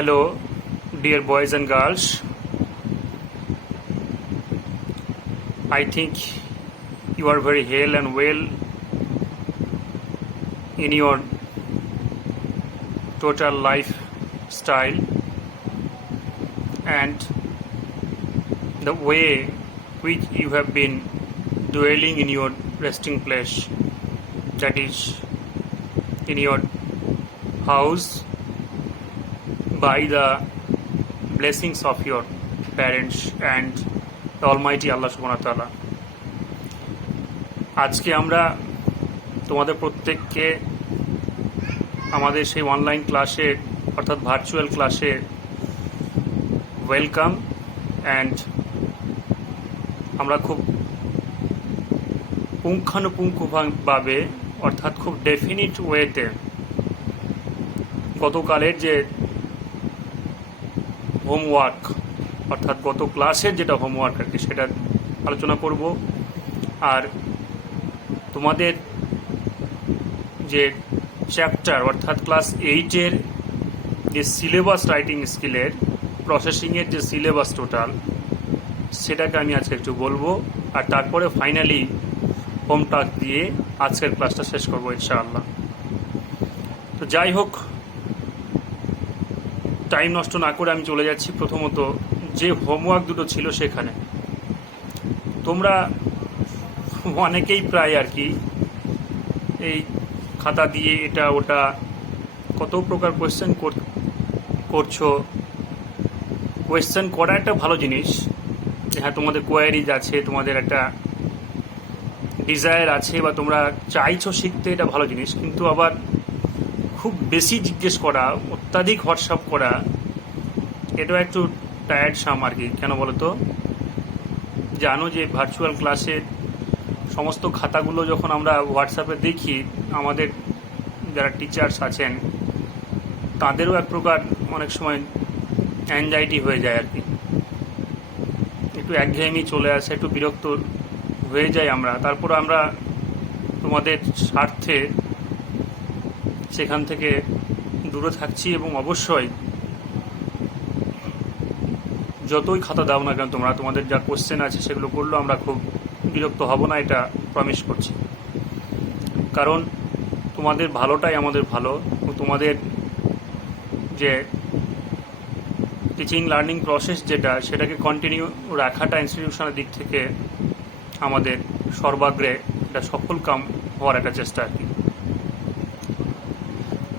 Hello, dear boys and girls. I think you are very hale and well in your total lifestyle and the way which you have been dwelling in your resting place, that is in your house, by the blessings of your parents and the Almighty Allah Subhanahu wa Ta'ala. আজকে আমরা তোমাদের প্রত্যেককে আমাদের সেই online ক্লাসে অর্থাৎ virtual ক্লাসে welcome, and আমরা খুব পুঙ্খানুপুঙ্খভাবে অর্থাৎ খুব ডেফিনিট ওয়েতে গতকালের যে হোমওয়ার্ক অর্থাৎ গত ক্লাসের যেটা হোমওয়ার্ক আর কি সেটা আলোচনা করব। আর তোমাদের যে চ্যাপ্টার অর্থাৎ ক্লাস 8-এর যে সিলেবাস রাইটিং স্কিলের প্রসেসিংয়ের যে সিলেবাস টোটাল সেটাকে আমি আজকে একটু বলবো, আর তারপরে ফাইনালি হোম টাস্ক দিয়ে আজকের ক্লাসটা শেষ করবো ইনশাআল্লাহ। তো যাই হোক, টাইম নষ্ট না করে আমি চলে যাচ্ছি প্রথমত যে হোমওয়ার্ক দুটো ছিল সেখানে। তোমরা অনেকেই প্রায় আর কি এই খাতা দিয়ে এটা ওটা কত প্রকার কোয়েশ্চেন করছো। কোয়েশ্চেন করা একটা ভালো জিনিস, হ্যাঁ তোমাদের কোয়ারিজ আছে, তোমাদের একটা ডিজায়ার আছে বা তোমরা চাইছো শিখতে, এটা ভালো জিনিস। কিন্তু আবার খুব বেশি জিজ্ঞেস করা, অত্যাধিক হোয়াটসঅ্যাপ করা, এটাও একটু টায়ার্ড সাম আর কি। কেন বলো তো, জানো যে ভার্চুয়াল ক্লাসের সমস্ত খাতাগুলো যখন আমরা হোয়াটসঅ্যাপে দেখি, আমাদের যারা টিচার্স আছেন তাদেরও এক প্রকার অনেক সময় অ্যাংজাইটি হয়ে যায় আর কি, একটু একঘেয়েমি চলে আসে, একটু বিরক্ত হয়ে যাই আমরা। তারপর আমরা তোমাদের স্বার্থে সেখান থেকে দূরে থাকছি, এবং অবশ্যই যতই খাতা দাও না কেন তোমরা, তোমাদের যা কোশ্চেন আছে সেগুলো করলেও আমরা খুব বিরক্ত হব না, এটা প্রমিস করছি। কারণ তোমাদের ভালোটাই আমাদের ভালো, তোমাদের যে টিচিং লার্নিং প্রসেস যেটা সেটাকে কন্টিনিউ রাখাটা ইনস্টিটিউশনের দিক থেকে আমাদের সর্বাগ্রে এটা সফল কাম হওয়ার একটা চেষ্টা আর কি।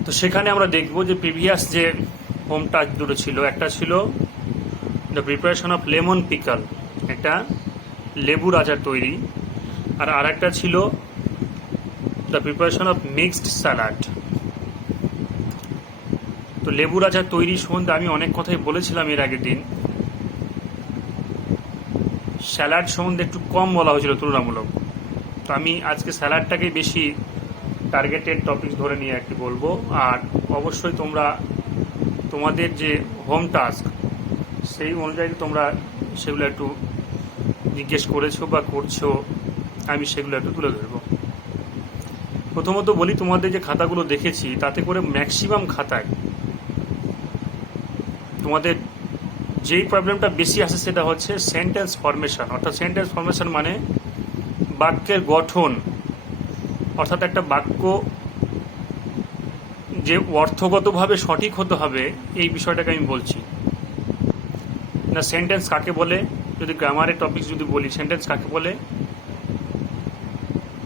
তো সেখানে আমরা দেখব যে প্রিভিয়াস যে হোম টাস্ক দুটো ছিল, একটা ছিল the preparation of lemon pickle, একটা লেবুর আচার তৈরি, আর আরেকটা ছিল the preparation of mixed salad. তো লেবুর আচার তৈরি সম্বন্ধে আমি অনেক কথাই বলেছিলাম এর আগের দিন, স্যালাড সম্বন্ধে একটু কম বলা হয়েছিল তুলনামূলক। তো আমি আজকে স্যালাডটাকেই বেশি টার্গেটেড টপিক ধরে নিয়ে একটি বলবো। আর অবশ্যই তোমরা তোমাদের যে হোম টাস্ক সেই অনুযায়ী তোমরা সেগুলো একটু জিজ্ঞেস করেছো বা করছো, আমি সেগুলো একটু তুলে ধরবো। প্রথমত বলি, তোমাদের যে খাতাগুলো দেখেছি তাতে করে ম্যাক্সিমাম খাতায় তোমাদের যেই প্রবলেমটা বেশি আসে সেটা হচ্ছে সেন্টেন্স ফরমেশন। অর্থাৎ সেন্টেন্স ফরমেশন মানে বাক্যের গঠন, অর্থাৎ একটা বাক্য যে অর্থগতভাবে সঠিক হতে হবে এই বিষয়টাকে আমি বলছি না। সেন্টেন্স কাকে বলে, যদি গ্রামারের টপিক যদি বলি, সেন্টেন্স কাকে বলে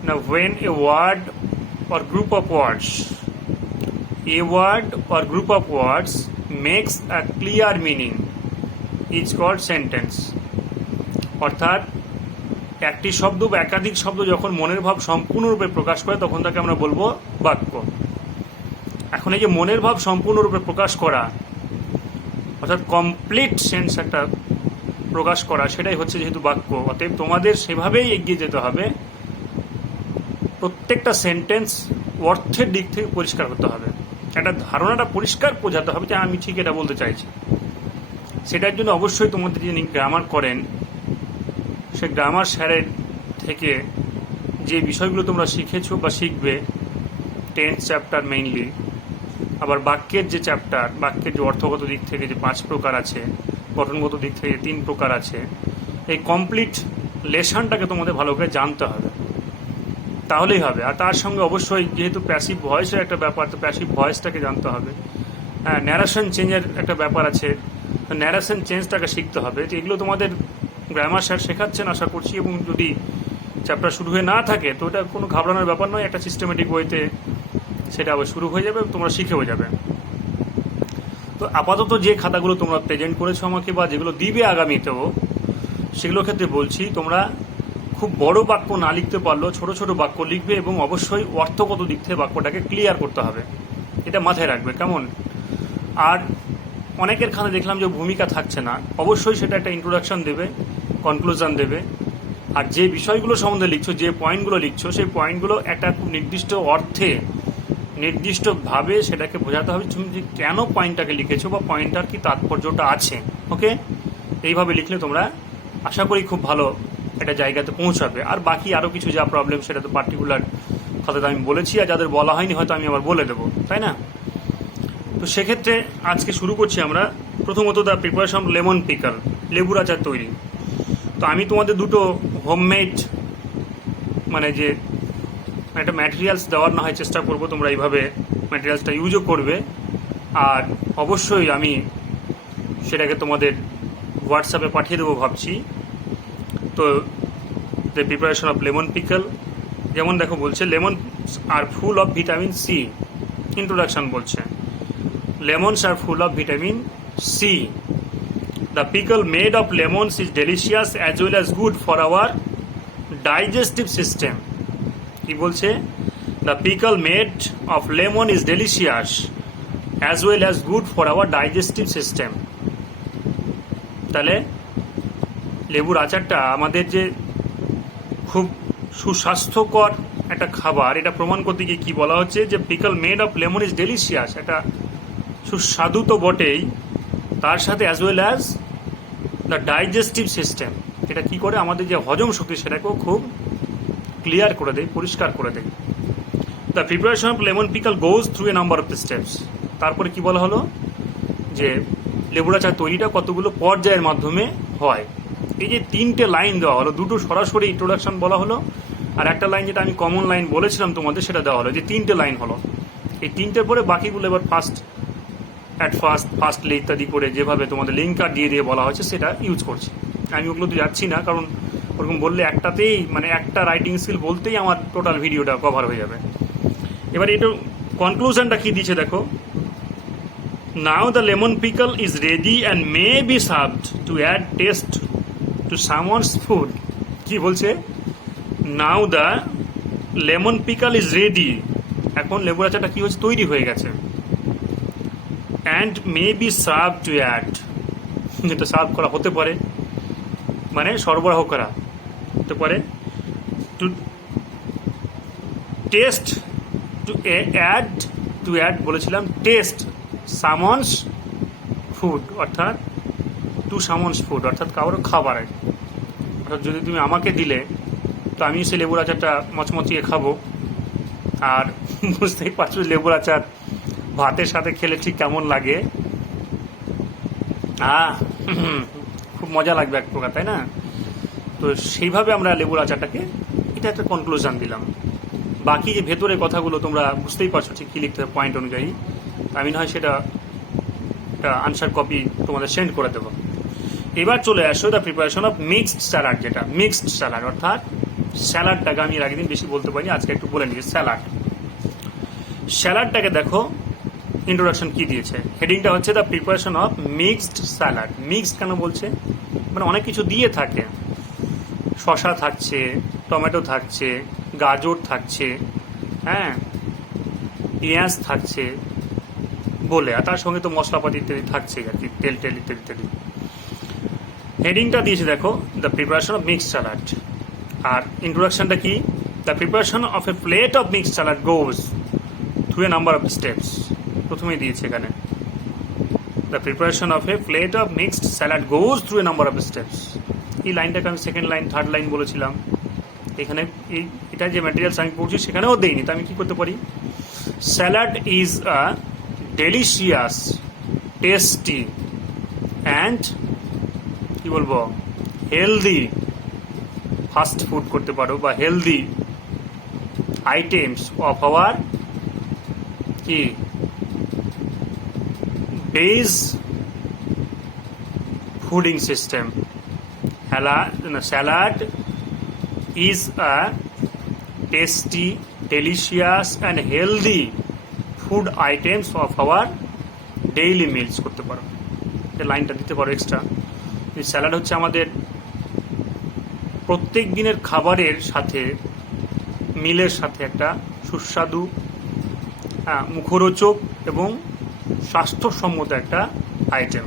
না, when a word or group of words, a word or group of words makes a clear meaning is called sentence। অর্থাৎ একটি শব্দ বা একাধিক শব্দ যখন মনের ভাব সম্পূর্ণরূপে প্রকাশ করে তখন তাকে আমরা বলবো বাক্য। এখন এই যে মনের ভাব সম্পূর্ণরূপে প্রকাশ করা অর্থাৎ কমপ্লিট সেন্স একটা প্রকাশ করা, সেটাই হচ্ছে যেহেতু বাক্য। অতএব তোমাদের সেভাবেই এগিয়ে যেতে হবে, প্রত্যেকটা সেন্টেন্স অর্থের দিক থেকে পরিষ্কার হতে হবে, একটা ধারণাটা পরিষ্কার বোঝাতে হবে যে আমি ঠিক এটা বলতে চাইছি। সেটার জন্য অবশ্যই তোমাদের যিনি গ্রামার করেন সে গ্রামার স্যারের থেকে যে বিষয়গুলো তোমরা শিখেছো বা শিখবে, 10th চ্যাপ্টার মেইনলি, আবার বাক্যের যে চ্যাপ্টার, বাক্যের যে অর্থগত দিক থেকে যে 5 প্রকার আছে, গঠনগত দিক থেকে 3 প্রকার আছে, এই কমপ্লিট লেসনটাকে তোমাদের ভালো করে জানতে হবে, তাহলেই হবে। আর তার সঙ্গে অবশ্যই যেহেতু প্যাসিভ ভয়েসের একটা ব্যাপার, তো প্যাসিভ ভয়েসটাকে জানতে হবে। হ্যাঁ, ন্যারেশন চেঞ্জের একটা ব্যাপার আছে, তো ন্যারেশন চেঞ্জটাকে শিখতে হবে। তো এগুলো তোমাদের গ্রামার স্যার শেখাচ্ছেন আশা করছি, এবং যদি চ্যাপ্টার শুরু হয়ে না থাকে তো এটা কোনো ঘাবড়ানোর ব্যাপার নয়, একটা সিস্টেমেটিক ওয়েতে সেটা আবার শুরু হয়ে যাবে, তোমরা শিখেও যাবে। তো আপাতত যে খাতাগুলো তোমরা প্রেজেন্ট করেছো আমাকে, বা যেগুলো দিবে আগামীতেও, সেগুলোর ক্ষেত্রে বলছি তোমরা খুব বড় বাক্য না লিখতে পারলেও ছোট ছোট বাক্য লিখবে, এবং অবশ্যই অর্থগত দিক থেকে বাক্যটাকে ক্লিয়ার করতে হবে, এটা মাথায় রাখবে কেমন। আর অনেকের খাতে দেখলাম যে ভূমিকা থাকছে না, অবশ্যই সেটা একটা ইন্ট্রোডাকশন দেবে, কনক্লুশন দেবে। আর যে বিষয়গুলো সম্বন্ধে লিখছো, যে পয়েন্টগুলো লিখছো, সেই পয়েন্টগুলো একটা খুব নির্দিষ্ট অর্থে, নির্দিষ্টভাবে সেটাকে বোঝাতে হবে তুমি যে কেন পয়েন্টটাকে লিখেছো, বা পয়েন্টটার কি তাৎপর্যটা আছে। ওকে, এইভাবে লিখলে তোমরা আশা করি খুব ভালো একটা জায়গাতে পৌঁছাবে। আর বাকি আরও কিছু যা প্রবলেম সেটা তো পার্টিকুলার খাতাতে আমি বলেছি, আর যাদের বলা হয়নি হয়তো আমি আবার বলে দেবো, তাই না? তো সেক্ষেত্রে আজকে শুরু করছি আমরা প্রথমত দ্য প্রিপারেশন লেমন পিকল, লেবুর আচার তৈরি। তো আমি তোমাদের দুটো হোমমেড, মানে যে একটা ম্যাটেরিয়ালস দেওয়ার না হয় চেষ্টা করবো, তোমরা এইভাবে ম্যাটেরিয়ালসটা ইউজও করবে। আর অবশ্যই আমি সেটাকে তোমাদের হোয়াটসঅ্যাপে পাঠিয়ে দেবো ভাবছি। তো the preparation of lemon pickle, যেমন দেখো বলছে লেমন আর full of vitamin C, introduction বলছে lemons are full of vitamin C. The pickle made of lemons is delicious as well as good for our digestive system. কি বলছে? The pickle made of lemon is delicious as well as good for our digestive system. তাহলে লেবুর আচারটা আমাদের যে খুব সুস্বাস্থ্যকর একটা খাবার, এটা প্রমাণ করতে গিয়ে কি বলা হচ্ছে যে pickle made of lemon is delicious, এটা সুস্বাদু তো বটেই, তার সাথে as well as the digestive system, এটা কি করে আমাদের যে হজম শক্তি সেটাকেও খুব ক্লিয়ার করে দেয়, পরিষ্কার করে দেয়। The preparation of lemon pickle goes through a number of steps. তারপরে কি বলা হলো যে লেবুর আচার তৈরিটা কতগুলো পর্যায়ের মাধ্যমে হয়। এই যে 3টে লাইন দেওয়া হলো, দুটো সরাসরি ইন্ট্রোডাকশন বলা হলো, আর একটা লাইন যেটা আমি কমন লাইন বলেছিলাম তোমাদের সেটা দেওয়া হলো, যে 3টে লাইন হলো। এই 3টের পরে বাকিগুলো এবার ফার্স্টলি ইত্যাদি করে যেভাবে তোমাদের লিঙ্কার দিয়ে দিয়ে বলা হয়েছে সেটা ইউজ করছি। আমি ওগুলোতে যাচ্ছি না, কারণ ওরকম বললে একটাতেই, মানে একটা রাইটিং স্কিল বলতেই আমার টোটাল ভিডিওটা কভার হয়ে যাবে। এবার এটা কনক্লুশনটা কি দিচ্ছে দেখো, now the lemon pickle is ready and may be served to add taste to someone's food. কি বলছে? Now the lemon pickle is ready, এখন লেবুর আচারটা কি হচ্ছে, তৈরি হয়ে গেছে। And may be serve to add, যেটা সার্ভ করা হতে পারে, মানে সরবরাহ করা হতে পারে, টু টেস্ট, টু অ্যাড বলেছিলাম টেস্ট সামন্স ফুড, অর্থাৎ টু সামন্স ফুড, অর্থাৎ কারোর খাবার। অর্থাৎ যদি তুমি আমাকে দিলে তো আমি সে লেবুর আচারটা মচমচিয়ে খাবো। আর বুঝতেই পারছো লেবুর আচার ভাতের সাথে খেলে ঠিক কেমন লাগে, খুব মজা লাগবে এক প্রকার, তাই না? তো সেইভাবে আমরা লেবুর আচারটাকে, এটা একটা কনক্লুশন দিলাম। বাকি যে ভেতরে কথাগুলো তোমরা বুঝতেই পারছো ঠিক কী লিখতে হবে পয়েন্ট অনুযায়ী, আমি না হয় সেটা একটা আনসার কপি তোমাদের সেন্ড করে দেবো। এবার চলে আসো the preparation of mixed salad, যেটা মিক্সড স্যালাড, অর্থাৎ স্যালাডটাকে আমি এর আগের দিন বেশি বলতে পারিনি, আজকে একটু বলে নিচ্ছি। স্যালাডটাকে দেখো ইন্ট্রোডাকশন কি দিয়েছে, হেডিংটা হচ্ছে the preparation of mixed salad. Mixed কেন বলছে? মানে অনেক কিছু দিয়ে থাকে, শশা থাকছে, টমেটো থাকছে, গাজর থাকছে, হ্যাঁ, পেঁয়াজ থাকছে বলে, আর তার সঙ্গে তো মশলাপাতি ইত্যাদি থাকছে আর কি, তেল ইত্যাদি ইত্যাদি। হেডিংটা দিয়েছে দেখো the preparation of mixed salad, আর ইন্ট্রোডাকশনটা কি, the preparation of a plate of mixed salad goes through a number of steps. প্রথমেই দিয়েছে এখানে the preparation of a plate of mixed salad goes through a number of steps. এই লাইনটাকে আমি second line, third line বলেছিলাম। এখানে এটা যে ম্যাটেরিয়ালস আমি পড়ছি সেখানেও দেইনি, তো আমি কি করতে পারি, salad is a delicious, tasty and কি বলবো হেলদি ফাস্ট ফুড করতে পারো বা হেলদি আইটেমস অফ আওয়ার কি base fooding system. Salad is a tasty, delicious and healthy food items of our daily meals করতে পারো. এই লাইনটা দিতে পারো এক্সট্রা. এই স্যালাড হচ্ছে আমাদের প্রত্যেক দিনের খাবারের সাথে মিলের সাথে একটা সুস্বাদু, মুখরোচক এবং স্বাস্থ্যসম্মত একটা item.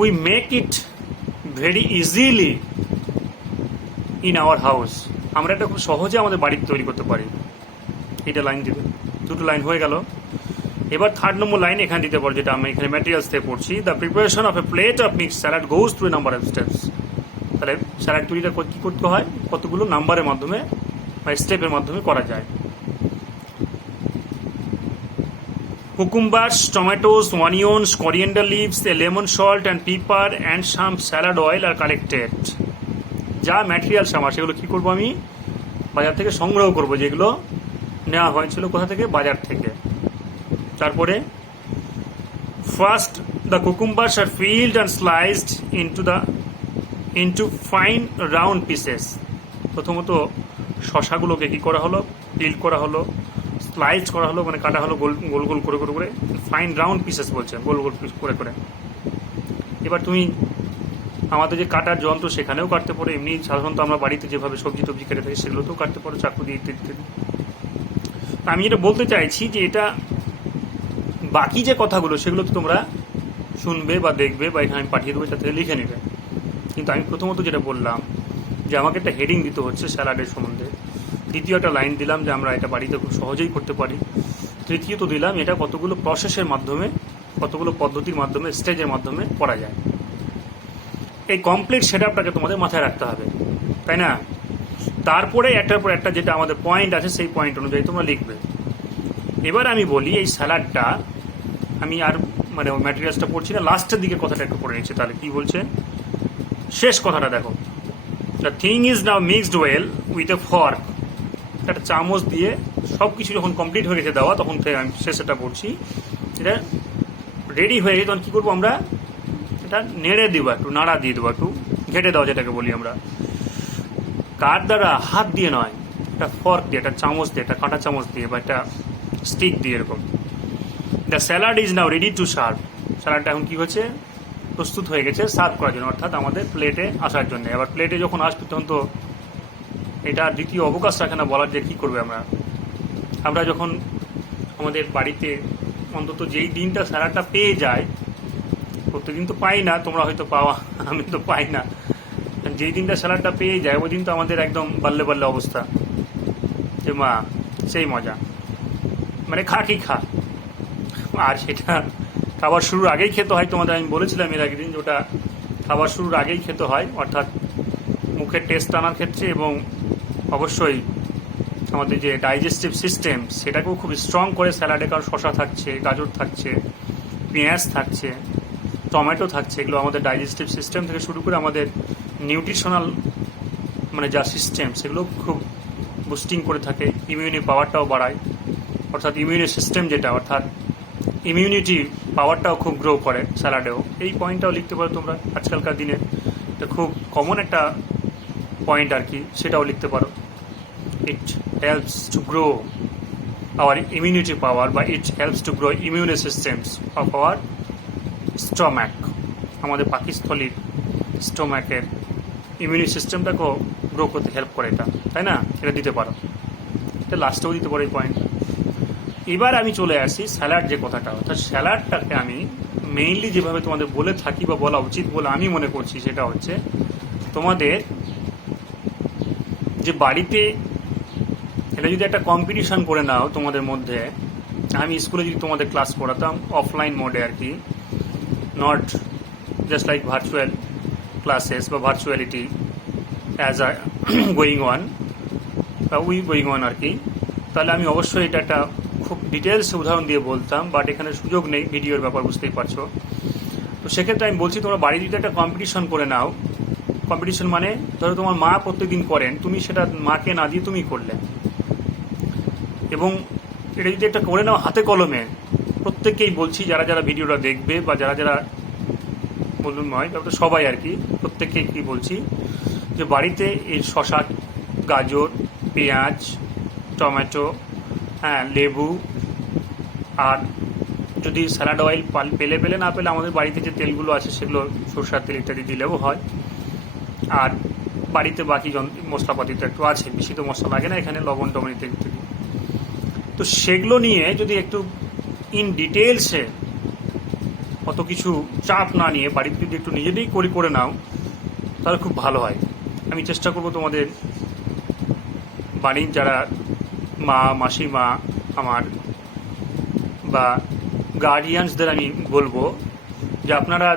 We make it very easily in our house. আমরা এটা খুব সহজে আমাদের বাড়িতে তৈরি করতে পারি. এটা লাইন দিবে, দুটো লাইন হয়ে গেল. এবার থার্ড নম্বর লাইন এখানে দিতে পারো, যেটা আমি এখানে ম্যাটেরিয়ালস থেকে পড়ছি. The preparation of a plate of mixed salad goes through a number of steps. তাহলে স্যালাড তৈরিটা কী করতে হয়, কতগুলো নাম্বারের মাধ্যমে বা স্টেপের মাধ্যমে করা যায়. Cucumbers, tomatoes, onions, coriander leaves, a lemon salt and pepper and some salad oil are collected. যা ম্যাটেরিয়ালস আমার সেগুলো কী করবো, আমি বাজার থেকে সংগ্রহ করব, যেগুলো নেওয়া হয়েছিল কোথা থেকে, বাজার থেকে. তারপরে first the cucumbers are peeled and sliced into fine round pieces. প্রথমত শশাগুলোকে কী করা হলো, পিল করা হলো, স্লাইস করা হলো, মানে কাটা হলো গোল গোল গোল করে করে করে, ফাইন রাউন্ড পিসেস বলছে, গোল গোল পিস করে করে. এবার তুমি আমাদের যে কাটার যন্ত্র সেখানেও কাটতে পারো, এমনি সাধারণত আমরা বাড়িতে যেভাবে সবজি টবজি কেটে থাকি সেগুলোতেও কাটতে পারো, চাকু দিয়ে ইত্যাদি ইত্যাদি. আমি যেটা বলতে চাইছি যে এটা বাকি যে কথাগুলো সেগুলো তো তোমরা শুনবে বা দেখবে বা এখানে আমি পাঠিয়ে দেবো, এটা থেকে লিখে নেবে. কিন্তু আমি প্রথমত যেটা বললাম যে আমাকে একটা হেডিং দিতে হচ্ছে স্যালাডের সম্বন্ধে. দ্বিতীয় একটা লাইন দিলাম যে আমরা এটা বাড়িতে খুব সহজেই করতে পারি. তৃতীয়ত দিলাম এটা কতগুলো প্রসেসের মাধ্যমে, কতগুলো পদ্ধতির মাধ্যমে, স্টেজের মাধ্যমে করা যায়. এই কমপ্লিট সেটআপটাকে তোমাদের মাথায় রাখতে হবে, তাই না? তারপরে একটার পর একটা যেটা আমাদের পয়েন্ট আছে সেই পয়েন্ট অনুযায়ী তোমরা লিখবে. এবার আমি বলি এই স্যালাডটা আমি আর মানে ওই ম্যাটেরিয়ালসটা পড়ছি না, লাস্টের দিকে কথাটা একটু পড়ে নিচ্ছি. তাহলে কি বলছে, শেষ কথাটা দেখো. The thing is now mixed well with a fork. একটা চামচ দিয়ে সব কিছু যখন কমপ্লিট হয়ে গেছে দেওয়া, তখন থেকে আমি শেষটা পড়ছি. এটা রেডি হয়ে গেছে তখন কী করবো আমরা, এটা নেড়ে দেবো, একটু নাড়া দিয়ে দেবো, একটু ঘেটে দেওয়া যেটাকে বলি আমরা. কার দ্বারা, হাত দিয়ে নয়, একটা ফর্ক দিয়ে, একটা চামচ দিয়ে, একটা কাঁটা চামচ দিয়ে বা একটা স্টিক দিয়ে এরকম. The salad is now ready to serve. স্যালাডটা এখন কী হচ্ছে, প্রস্তুত হয়ে গেছে সার্ভ করার জন্য, অর্থাৎ আমাদের প্লেটে আসার জন্য. এবার প্লেটে যখন আসবে তখন তো এটা দ্বিতীয় অবকাশ রাখে না বলার যে কী করবে আমরা যখন আমাদের বাড়িতে অন্তত যেই দিনটা স্যালাডটা পেয়ে যায়, প্রত্যেকদিন তো পাই না, তোমরা হয়তো পাওয়া, আমি তো পাই না. যেই দিনটা স্যালাডটা পেয়ে যায় ওই দিন তো আমাদের একদম বাল্লে বাল্লে অবস্থা, যে মা সেই মজা, মানে খা কি খা. আর সেটা খাবার শুরুর আগেই খেতে হয়. তোমাদের আমি বলেছিলাম এর আগের দিন যে ওটা খাবার শুরুর আগেই খেতে হয়, অর্থাৎ মুখের টেস্ট আনার ক্ষেত্রে, এবং অবশ্যই আমাদের যে ডাইজেস্টিভ সিস্টেম সেটাকেও খুব স্ট্রং করে স্যালাডে, কারণ শশা থাকছে, গাজর থাকছে, পেঁয়াজ থাকছে, টমেটো থাকছে, এগুলো আমাদের ডাইজেস্টিভ সিস্টেম থেকে শুরু করে আমাদের নিউট্রিশনাল মানে যা সিস্টেম সেগুলো খুব বুস্টিং করে থাকে, ইমিউনি পাওয়ারটাও বাড়ায়, অর্থাৎ ইমিউনি সিস্টেম যেটা, অর্থাৎ ইমিউনিটি পাওয়ারটাও খুব গ্রো করে স্যালাডেও. এই পয়েন্টটাও লিখতে পারো তোমরা, আজকালকার দিনে এটা খুব কমন একটা পয়েন্ট আর কি, সেটাও লিখতে পারো. It helps to grow our immunity power বা it helps to grow immune systems of our stomach. আমাদের পাকস্থলীর স্টোম্যাকের ইমিউনি সিস্টেমটাকেও গ্রো করতে হেল্প করে এটা, তাই না? এটা দিতে পারো, এটা লাস্টেও দিতে পারো এই পয়েন্ট. এবার আমি চলে আসি স্যালাড যে কথাটা, অর্থাৎ স্যালাডটাকে আমি মেইনলি যেভাবে তোমাদের বলে থাকি বা বলা উচিত বলে আমি মনে করছি সেটা হচ্ছে, তোমাদের যে বাড়িতে এটা যদি একটা কম্পিটিশন করে নাও তোমাদের মধ্যে, আমি স্কুলে যদি তোমাদের ক্লাস করাতাম অফলাইন মোডে আর কি, not just like virtual classes বা virtuality as a going on বা উই গোয়িং অন আর কি, তাহলে আমি অবশ্যই এটা একটা খুব ডিটেলস উদাহরণ দিয়ে বলতাম, বাট এখানে সুযোগ নেই, ভিডিওর ব্যাপার বুঝতেই পারছো। তো সেক্ষেত্রে আমি বলছি তোমরা বাড়িতে যদি একটা কম্পিটিশন করে নাও, কম্পিটিশন মানে ধরো তোমার মা প্রত্যেকদিন করেন, তুমি সেটা মাকে না দিয়ে তুমি করলে, এবং এটা যদি একটা করে নাও হাতে কলমে, প্রত্যেককেই বলছি যারা যারা ভিডিওটা দেখবে বা যারা যারা বলুন নয় সবাই আর কি, প্রত্যেককে কি বলছি যে বাড়িতে এই শশা, গাজর, পেঁয়াজ, টমেটো, হ্যাঁ লেবু, আর যদি স্যালাড অয়েল পেলে না পেলে আমাদের বাড়িতে যে তেলগুলো আছে সেগুলো সরষার তেল ইত্যাদি দিলেও হয়। আর বাড়িতে বাকি মশলাপাতি তো একটু আছে, বেশি তো মশলা লাগে না এখানে, লবণ টবণ ইত্যাদি। তো সেগুলো নিয়ে যদি একটু ইন ডিটেলসে, অত কিছু চাপ না নিয়ে বাড়িতে যদি একটু নিজেদেরই করে নাও তাহলে খুব ভালো হয়। আমি চেষ্টা করব তোমাদের বাড়ির যারা মা, মাসিমা আমার বা গার্ডিয়ানসদের আমি বলবো যে আপনারা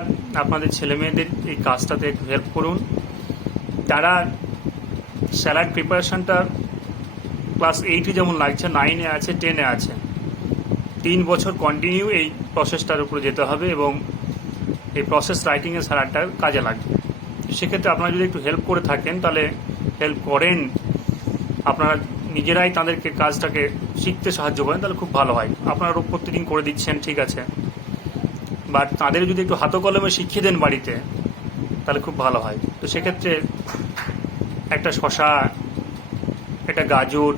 আপনাদের ছেলেমেয়েদের এই কাজটাতে একটু হেল্প করুন। তারা স্যালাড প্রিপারেশনটা ক্লাস 8-এ যেমন লাগছে, 9-এ আছে, 10-এ আছে, 3 বছর কন্টিনিউ এই প্রসেসটার উপরে যেতে হবে এবং এই প্রসেস রাইটিংয়ের স্যালাডটা কাজে লাগবে। সেক্ষেত্রে আপনারা যদি একটু হেল্প করে থাকেন, তাহলে হেল্প করেন, আপনারা নিজেরাই তাদেরকে কাজটাকে শিখতে সাহায্য করেন, তাহলে খুব ভালো হয়। আপনারা প্রতিদিন করে দিচ্ছেন ঠিক আছে, বাট তাদের যদি একটু হাতে কলমে শিখিয়ে দেন বাড়িতে তাহলে খুব ভালো হয়। তো সেক্ষেত্রে একটা শশা, একটা গাজর,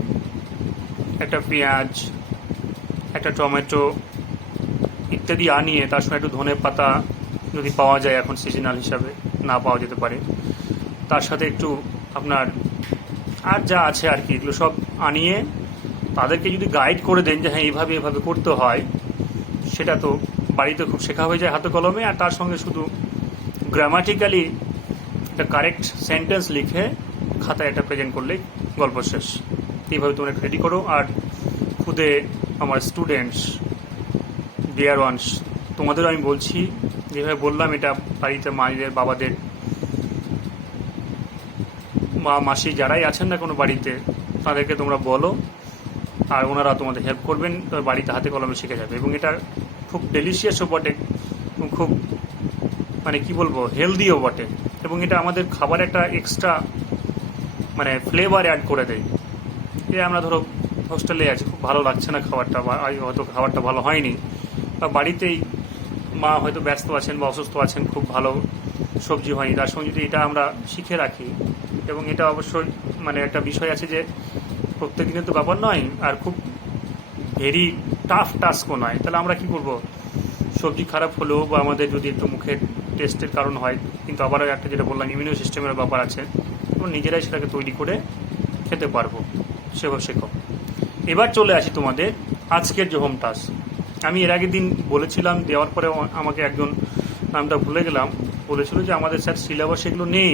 একটা পেঁয়াজ, একটা টমেটো ইত্যাদি আনিয়ে তার সঙ্গে একটু ধনে পাতা যদি পাওয়া যায়, এখন সিজনাল হিসাবে না পাওয়া যেতে পারে, তার সাথে একটু আপনার আর যা আছে আর কি, এগুলো সব আনিয়ে তাদেরকে যদি গাইড করে দেন যে হ্যাঁ এইভাবে এভাবে করতে হয়, সেটা তো বাড়িতে খুব শেখা হয়ে যায় হাতে কলমে। আর তার সঙ্গে শুধু গ্রামাটিক্যালি একটা কারেক্ট সেন্টেন্স লিখে খাতায় একটা প্রেজেন্ট করলেই গল্প শেষ। এইভাবে তোমরা রেডি করো। আর খুদে আমার স্টুডেন্টস, ডিয়ার ওয়ান্স, তোমাদেরও আমি বলছি, যেভাবে বললাম এটা বাড়িতে মায়েদের, বাবাদের, মা, মাসি যারাই আছেন না কোনো বাড়িতে, তাদেরকে তোমরা বলো, আর ওনারা তোমাদের হেল্প করবেন, বাড়িতে হাতে কলমে শিখে যাবে। এবং এটা খুব ডেলিশিয়াসও বটে, খুব মানে কি বলবো, হেলদিও বটে, এবং এটা আমাদের খাবারে একটা এক্সট্রা মানে ফ্লেভার অ্যাড করে দেয়। আমরা ধরো হোস্টেলে আছি, খুব ভালো লাগছে না খাবারটা, বা হয়তো খাবারটা ভালো হয়নি, বা বাড়িতেই মা হয়তো ব্যস্ত আছেন বা অসুস্থ আছেন, খুব ভালো সবজি হয়নি, তার সঙ্গে যদি এটা আমরা শিখে রাখি, এবং এটা অবশ্যই মানে একটা বিষয় আছে যে প্রত্যেক দিনের তো ব্যাপার নয়, আর খুব ভেরি টাফ টাস্কও নয়, তাহলে আমরা কি করব, সবজি খারাপ হলেও বা আমাদের যদি একটু মুখের টেস্টের কারণ হয়, কিন্তু আবারও একটা যেটা বললাম ইমিউনো সিস্টেমের ব্যাপার আছে, আমরা নিজেরাই সেটাকে তৈরি করে খেতে পারবো। সেভাবে শেখো। এবার চলে আসি তোমাদের আজকের যে হোম টাস্ক। আমি এর আগের দিন বলেছিলাম, দেওয়ার পরে আমাকে একজন, নামটা ভুলে গেলাম, বলেছিল যে আমাদের স্যার সিলেবাস এগুলো নেই।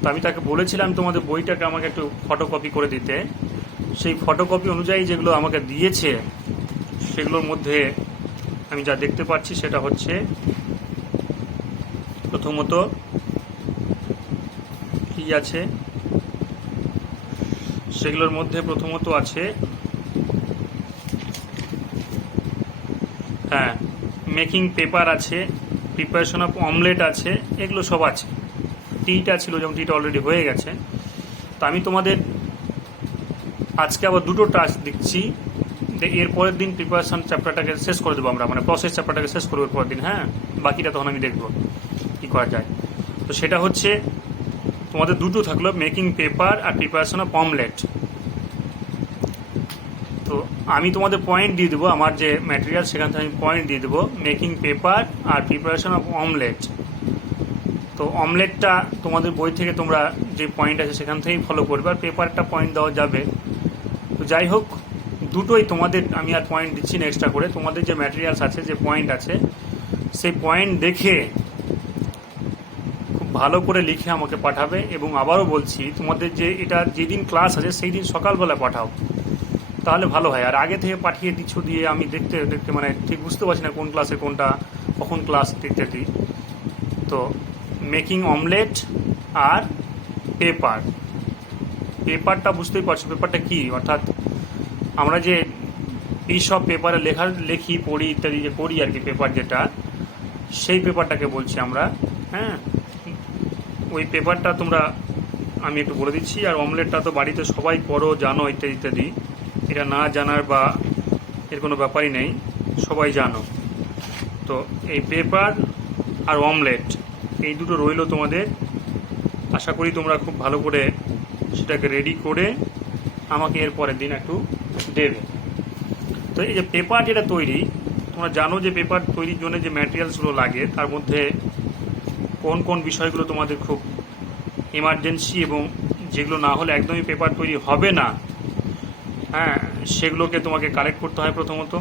তো আমি তাকে বলেছিলাম তোমাদের বইটাকে আমাকে একটু ফটোকপি করে দিতে। সেই ফটোকপি অনুযায়ী যেগুলো আমাকে দিয়েছে সেগুলোর মধ্যে আমি যা দেখতে পাচ্ছি সেটা হচ্ছে, প্রথমত কি আছে, সেগুলোর মধ্যে প্রথমত আছে হ্যাঁ মেকিং পেপার আছে, প্রিপারেশন অফ অমলেট আছে, এগুলো সব আছে। টিটা ছিল, যেমন টিটা অলরেডি হয়ে গেছে। তো আমি তোমাদের আজকে আবার দুটো টাস্ক দিচ্ছি, এর পরের দিন প্রিপারেশন চ্যাপ্টারটাকে শেষ করে দেবো আমরা, মানে প্রসেস চ্যাপ্টারটাকে শেষ করবো এর পরের দিন। হ্যাঁ, বাকিটা তখন আমি দেখবো কী করা যায়। তো সেটা হচ্ছে তোমাদের দুটো থাকলো, মেকিং পেপার আর প্রিপারেশন অফ অমলেট। তো আমি তোমাদের পয়েন্ট দিয়ে দেবো, আমার যে ম্যাটেরিয়াল সেখান থেকে আমি পয়েন্ট দিয়ে দেবো, মেকিং পেপার আর প্রিপারেশন অফ অমলেট। তো অমলেটটা তোমাদের বই থেকে তোমরা যে পয়েন্ট আছে সেখান থেকেই ফলো করবে, আর পেপারটা পয়েন্ট দেওয়া যাবে। তো যাই হোক, দুটোই তোমাদের আমি আর পয়েন্ট দিচ্ছি না এক্সট্রা করে, তোমাদের যে ম্যাটেরিয়ালস আছে, যে পয়েন্ট আছে, সেই পয়েন্ট দেখে খুব ভালো করে লিখে আমাকে পাঠাবে। এবং আবারও বলছি, তোমাদের যে এটা যেদিন ক্লাস আছে সেই দিন সকালবেলা পাঠাও, তাহলে ভালো হয়। আর আগে থেকে পাঠিয়ে দিচ্ছ দিয়ে আমি দেখতে দেখতে মানে ঠিক বুঝতে পারছি না কোন ক্লাসে কোনটা, কখন ক্লাস ইত্যাদি। তো মেকিং অমলেট আর পেপার, পেপারটা বুঝতেই পারছো পেপারটা কি, অর্থাৎ আমরা যে পিস অফ পেপারে লেখি পড়ি ইত্যাদি যে করি আর কি, পেপার যেটা, সেই পেপারটাকে বলছি আমরা। হ্যাঁ, ওই পেপারটা তোমরা আমি একটু বলে দিচ্ছি। আর অমলেটটা তো বাড়িতে সবাই করো, জানো ইত্যাদি ইত্যাদি, এটা না জানার বা এর কোনো ব্যাপারই নেই, সবাই জানো। তো এই পেপার আর অমলেট এই দুটো রইলো তোমাদের। আশা করি তোমরা খুব ভালো করে সেটাকে রেডি করে আমাকে এর পরের দিন একটু দেবে। তো এই যে পেপার যেটা তৈরি, তোমরা জানো যে পেপার তৈরির জন্য যে ম্যাটেরিয়ালসগুলো লাগে তার মধ্যে কোন কোন বিষয়গুলো তোমাদের খুব ইমার্জেন্সি এবং যেগুলো না হলে একদমই পেপার তৈরি হবে না, হ্যাঁ, সেগুলোকে তোমাকে কালেক্ট করতে হয় প্রথমত।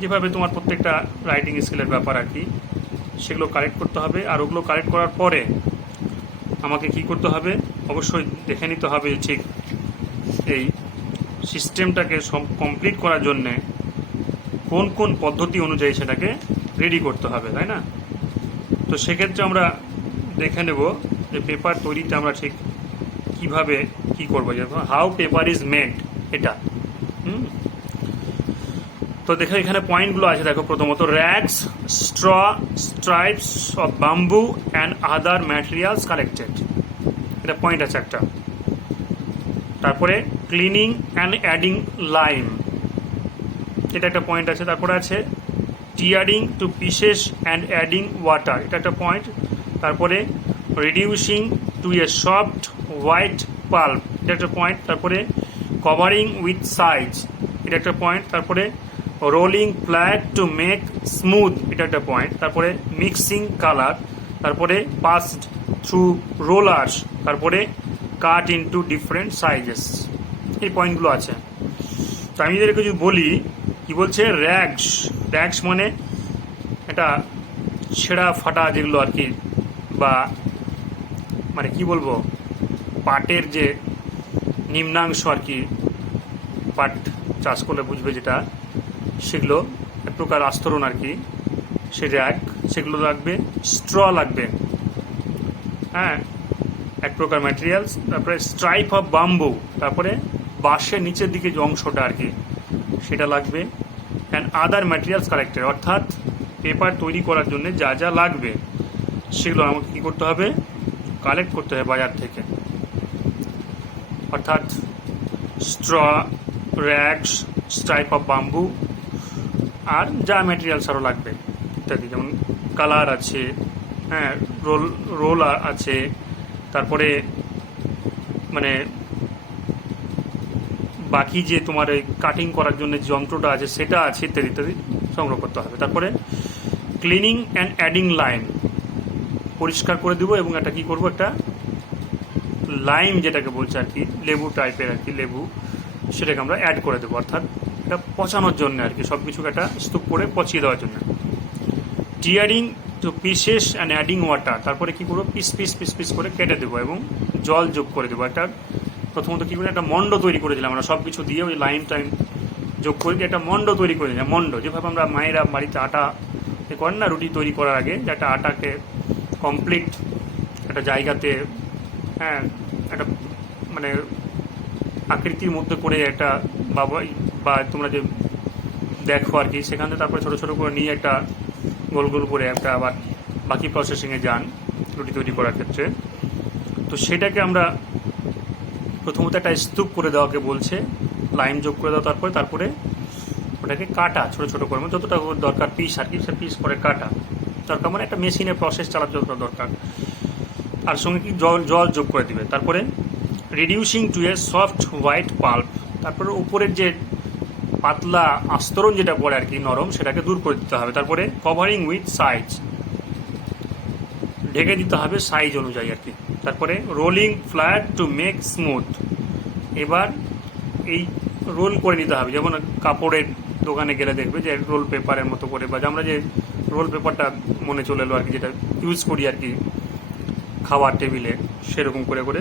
যেভাবে তোমার প্রত্যেকটা রাইটিং স্কিলের ব্যাপার আর কি, সেগুলো কালেক্ট করতে হবে। আর ওগুলো কালেক্ট করার পরে আমাকে কি করতে হবে, অবশ্যই দেখে নিতে হবে ঠিক এই সিস্টেমটাকে কমপ্লিট করার জন্যে কোন কোন পদ্ধতি অনুযায়ী সেটাকে রেডি করতে হবে, তাই না? তো সেক্ষেত্রে আমরা দেখে নেব যে পেপার তৈরিতে আমরা ঠিক কিভাবে কি করবো, যেমন হাউ পেপার ইজ মেড, এটা। তো দেখো এখানে পয়েন্টগুলো আছে, দেখো প্রথমত rags, straw, stripes of bamboo and other materials collected, এটা পয়েন্ট আছে একটা। তারপরে ক্লিনিং অ্যান্ড অ্যাডিং লাইম, এটা একটা পয়েন্ট আছে। তারপরে আছে tearing to pieces and adding water, এটা একটা পয়েন্ট। তারপরে reducing to a soft white pulp, এটা একটা পয়েন্ট। তারপরে কভারিং উইথ সাইজ, এটা একটা পয়েন্ট। তারপরে rolling flat to make smooth, এটা একটা পয়েন্ট। তারপরে মিক্সিং কালার, তারপরে পাসড থ্রু রোলার্স, তারপরে কাট ইনটু ডিফারেন্ট সাইজেস, এই পয়েন্টগুলো আছে। তো আমি এদেরকে যদি বলি, কি বলছে, র্যাগস, র্যাগস মানে এটা ছেঁড়া ফাটা যেগুলো আর কি, বা মানে কি বলবো, পাটের যে নিম্নাংশ আর কি, পাট চাষ করলে বুঝবে যেটা, সেগুলো এক প্রকার আস্তরণ আর কি, সে র্যাগ, সেগুলো লাগবে। স্ট্র লাগবে, হ্যাঁ, এক প্রকার ম্যাটেরিয়ালস। তারপরে স্ট্রাইপ অফ বাম্বু, তারপরে বাঁশের নিচের দিকে যে অংশটা আর কি, সেটা লাগবে। অ্যান্ড আদার ম্যাটেরিয়ালস কালেক্টেড, অর্থাৎ পেপার তৈরি করার জন্য যা যা লাগবে সেগুলো আমাকে কী করতে হবে, কালেক্ট করতে হবে বাজার থেকে। অর্থাৎ straw, rags, stripe of bamboo, আর যা ম্যাটেরিয়ালস আরও লাগবে ইত্যাদি, যেমন কালার আছে, হ্যাঁ, রোল আছে, তারপরে মানে বাকি যে তোমার এই কাটিং করার জন্য যে যন্ত্রটা আছে সেটা আছে, ইত্যাদি ইত্যাদি সংগ্রহ করতে হবে। তারপরে ক্লিনিং অ্যান্ড অ্যাডিং লাইম, পরিষ্কার করে দেবো এবং একটা কী করবো, একটা লাইম যেটাকে বলছে আর কি, লেবু টাইপের আর কি, লেবু, সেটাকে আমরা অ্যাড করে দেবো, অর্থাৎ এটা পচানোর জন্য আর কি, সব কিছুকে একটা স্তূপ করে পচিয়ে দেওয়ার জন্য। Tearing to pieces and adding water, তারপরে কী করবো, পিস পিস পিস পিস করে কেটে দেবো এবং জল যোগ করে দেবো। একটা প্রথমত কী করে একটা মণ্ড তৈরি করেছিলাম আমরা, সব কিছু দিয়ে ওই লাইম টাইম যোগ করে দিয়ে একটা মণ্ড তৈরি করে দিলাম। মণ্ড যেভাবে আমরা মায়েরা বাড়িতে আটা করেন না রুটি তৈরি করার আগে, যে একটা আটাকে কমপ্লিট একটা জায়গাতে, হ্যাঁ, একটা মানে আকৃতির মধ্যে করে একটা বা তোমরা যে দেখো আর কি, সেখান থেকে তারপরে ছোটো ছোটো করে নিয়ে একটা গোল গোল করে একটা আবার বাকি প্রসেসিংয়ে যান রুটি তৈরি করার ক্ষেত্রে। তো সেটাকে আমরা প্রথমত একটা স্তূপ করে দেওয়াকে বলছে, লাইম যোগ করে দেওয়া, তারপরে ওটাকে কাটা ছোটো ছোটো করে, যতটা দরকার পিস আর কি, সে পিস করে কাটা দরকার, মানে একটা মেশিনের প্রসেস চালাতে যতটা দরকার, আর সঙ্গে কি জল যোগ করে দিবে। তারপরে reducing to a soft white pulp, তারপরে উপরের যে পাতলা আস্তরণ যেটা পড়ে আর কি, নরম, সেটাকে দূর করে দিতে হবে। তারপরে কভারিং উইথ সাইজ, ঢেকে দিতে হবে সাইজ অনুযায়ী আর কি। তারপরে rolling flat to make smooth, এবার এই রোল করে নিতে হবে, যেমন কাপড়ের দোকানে গেলে দেখবে যে রোল পেপারের মতো করে, বা আমরা যে রোল পেপারটা মনে চলে এলো আর কি, যেটা ইউজ করি আর কি খাওয়ার টেবিলে, সেরকম করে করে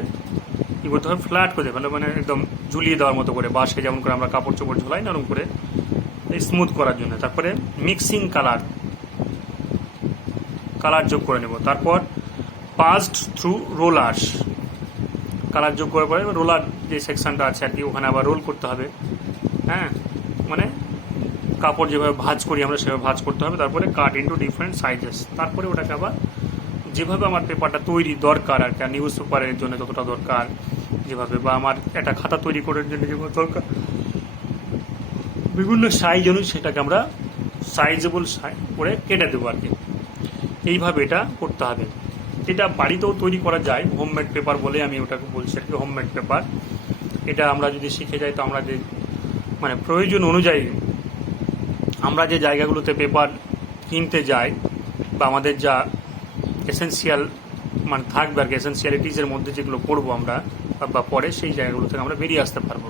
কী করতে হবে, ফ্ল্যাট করে দেবে, মানে একদম ঝুলিয়ে দেওয়ার মতো করে, বাসে যেমন করে আমরা কাপড় চোপড় ঝোলাই না, ওরকম করে এই স্মুথ করার জন্য। তারপরে মিক্সিং কালার যোগ করে নেব। তারপর পাসড থ্রু রোলার্স, কালার যোগ করার পরে রোলার যে সেকশনটা আছে আর কি, ওখানে আবার রোল করতে হবে। হ্যাঁ, মানে কাপড় যেভাবে ভাঁজ করি আমরা সেভাবে ভাঁজ করতে হবে, তারপরে কাট ইন্টু ডিফারেন্ট সাইজেস, তারপরে ওটাকে আবার যেভাবে আমার পেপারটা তৈরি দরকার আর কি, নিউজ পেপারের জন্য যতটা দরকার যেভাবে, বা আমার একটা খাতা তৈরি করার জন্য যেভাবে দরকার বিভিন্ন সাইজ অনুযায়ী সেটাকে আমরা সাইজেবল করে কেটে দেবো আর কি। এইভাবে এটা করতে হবে। এটা বাড়িতেও তৈরি করা যায়, হোমমেড পেপার বলে আমি ওটাকে বলছি আর কি, হোমমেড পেপার। এটা আমরা যদি শিখে যাই তো আমরা যে মানে প্রয়োজন অনুযায়ী আমরা যে জায়গাগুলোতে পেপার কিনতে যাই বা আমাদের যা এসেন্সিয়াল মানে থাকবে আর কি, এসেন্সিয়ালিটিসের মধ্যে যেগুলো পড়বো আমরা বা পরে সেই জায়গাগুলো থেকে আমরা বেরিয়ে আসতে পারবো।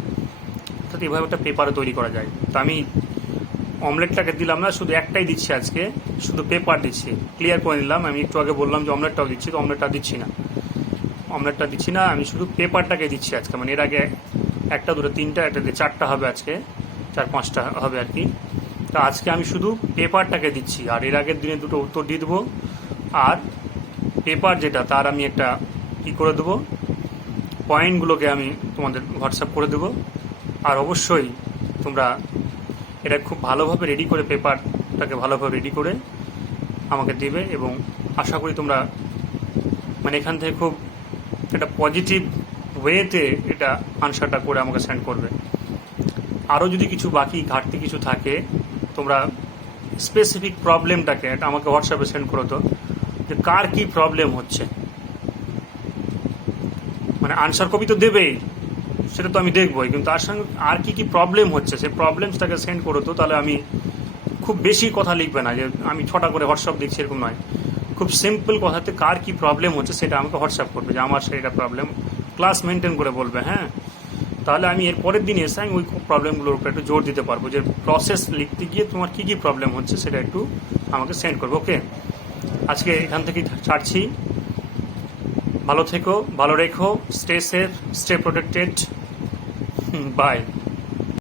অর্থাৎ এইভাবে একটা পেপারও তৈরি করা যায়। তো আমি অমলেটটাকে দিলাম না, শুধু একটাই দিচ্ছি আজকে, শুধু পেপার দিচ্ছি, ক্লিয়ার করে নিলাম। আমি একটু আগে বললাম যে অমলেটটাও দিচ্ছি, তো অমলেটটা দিচ্ছি না, অমলেটটা দিচ্ছি না, আমি শুধু পেপারটাকে দিচ্ছি আজকে। মানে এর আগে একটা দুটো তিনটা একটা দিয়ে চারটা হবে, আজকে চার পাঁচটা হবে আর কি। তো আজকে আমি শুধু পেপারটাকে দিচ্ছি, আর এর আগের দিনে দুটো উত্তর দিয়ে দেবো। আর পেপার যেটা তার আমি একটা কী করে দেবো, পয়েন্টগুলোকে আমি তোমাদের হোয়াটসঅ্যাপ করে দেবো। আর অবশ্যই তোমরা এটা খুব ভালোভাবে রেডি করে, পেপারটাকে ভালোভাবে রেডি করে আমাকে দেবে, এবং আশা করি তোমরা মানে এখান থেকে খুব একটা পজিটিভ ওয়েতে এটা আনসারটা করে আমাকে সেন্ড করবে। আরও যদি কিছু বাকি ঘাটতি কিছু থাকে, তোমরা স্পেসিফিক প্রবলেমটাকে এটা আমাকে হোয়াটসঅ্যাপে সেন্ড করো, তো যে কার কী প্রবলেম হচ্ছে। মানে আনসার কপি তো দেবেই, সেটা তো আমি দেখবই, কিন্তু তার সঙ্গে আর কি প্রবলেম হচ্ছে সেই প্রবলেমসটাকে সেন্ড করো, তো তাহলে আমি খুব বেশি কথা লিখবে না, যে আমি 6টা করে হোয়াটসঅ্যাপ দিচ্ছি এরকম নয়। খুব সিম্পল কথাতে কার কি প্রবলেম হচ্ছে সেটা আমাকে হোয়াটসঅ্যাপ করবে, যে আমার সেইটা প্রবলেম, ক্লাস মেনটেন করে বলবে। হ্যাঁ, তাহলে আমি এর পরের দিন এসে আমি ওই প্রবলেমগুলোর উপর একটু জোর দিতে পারবো, যে প্রসেস লিখতে গিয়ে তোমার কী কী প্রবলেম হচ্ছে সেটা একটু আমাকে সেন্ড করবে। ওকে, আজকে এখান থেকেই ছাড়ছি। ভালো থেকো, ভালো রেখো, stay safe, stay protected, by.